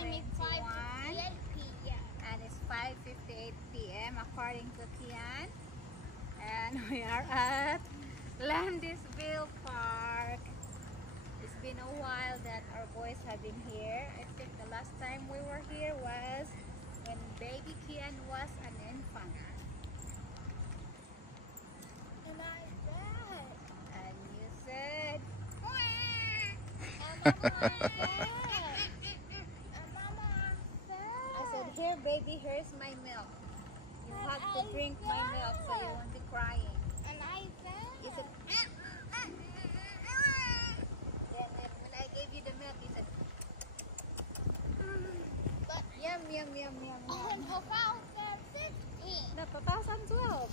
time is 5:58 p.m. And it's 5:58 p.m. according to Kian. And we are at Landisville Park. It's been a while that our boys have been here. I think the last time we were here was when baby Kian was an infant. And I said, And you said, I said, here baby, here's my milk. You have to drink my milk so you won't be crying. And I You said, said, then when I gave you the milk, you said, but yum, yum, yum, yum, in yum. 2015, No, 2012.